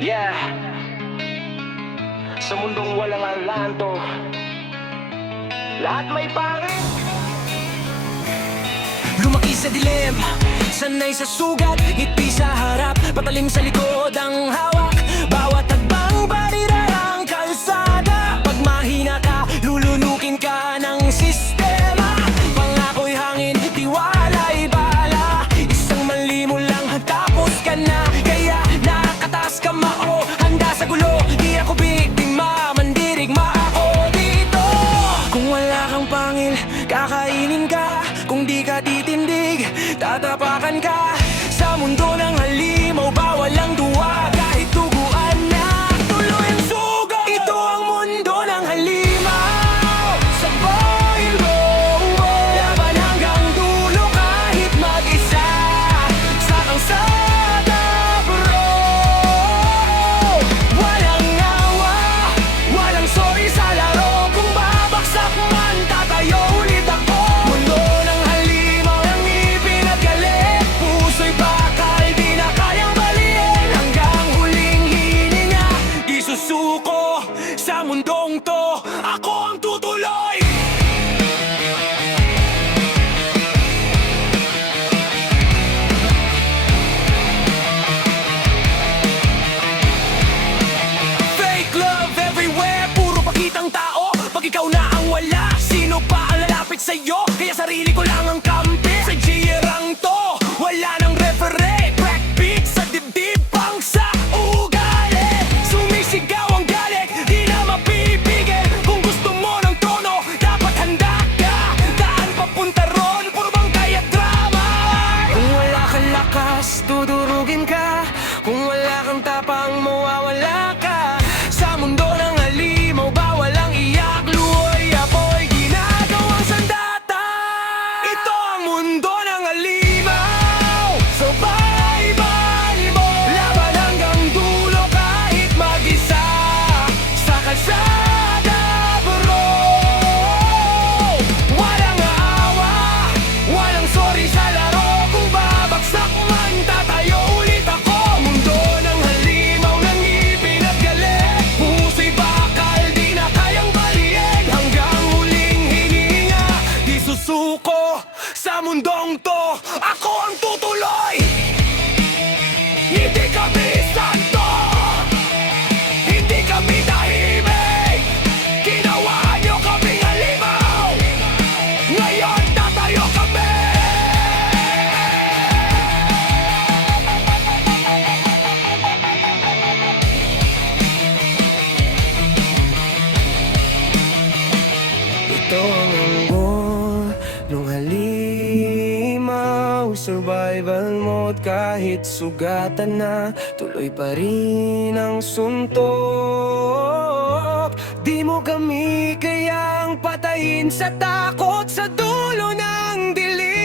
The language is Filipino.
Yeah, sa mundong walang alanto, lahat may pangit. Lumaki sa dilim, sanay sa sugat, ngiti sa harap, patalim sa likod ang hawak. Bawat tagbang barira ang kalsada. Pag mahina ka, lulunukin ka ng sistema. Pangako'y hangin, tiwala'y bala. Isang mali mo lang, tapos ka na. Kaya nakataas ka mao, handa sa gulo. Di ako biktima, mandirigma ako dito. Kung wala kang pangil, kakainin ka. Kung di ka titindig, tatapakan ka. Sa mundo ng halimaw, bawal ang duwa. Kahit tuguan na, tuloy ang sugat. Ito ang mundo ng halimaw. Sabay, laban hanggang dulo kahit mag-isa. Sa kalsada, bro. Walang awa, walang sorry sa laro. Kung babaksak man, tatayo ulit ako. Mundo ng halimaw, ang ipinagalit. Puso'y bakal, di na kayang baliin. Hanggang huling hininga, di susuko. Sa mundong to, ako ang tutuloy. Fake love everywhere, puro pakitang tao. Pag ikaw na ang wala, sino pa ang lalapit sa'yo? Kaya sarili ko lang ang kampi. Sa GR to, wala nang refere. Backbeat sa dibdib, pang sa ugali. Sumisigaw ang galit, di na mapipigil. Kung gusto mo ng tono, dapat handa ka. Daan papunta ron, puro bangkay at drama. Kung wala kang lakas, dudurugin ka. Kung wala kang tapang, mawawala ka. Sa mundo ng halimaw, bawal ang iyak. Luhoy, apoy, ginagawang sandata. Ito ang mundo ng halimaw. Survival mo, laban hanggang dulo kahit mag-isa. Sa kalsada, bro. Walang awa, walang sorry sa laro. Kung babagsak man, tatayo ulit ako. Mundo ng halimaw, nang ipinagalit. Puso'y bakal, di na kayang baliin. Hanggang huling hininga, di susuko. Sa mundong to, ako ang tutuloy. Hindi kami santo, hindi kami tahimik. Ginawa niyo kaming halimaw, ngayon tatayo kami. Ito ang anggol ng halimaw. Survival mode kahit sugatan na, tuloy pa rin ang suntok. Di mo kami kayang patayin sa takot sa dulo ng dilim.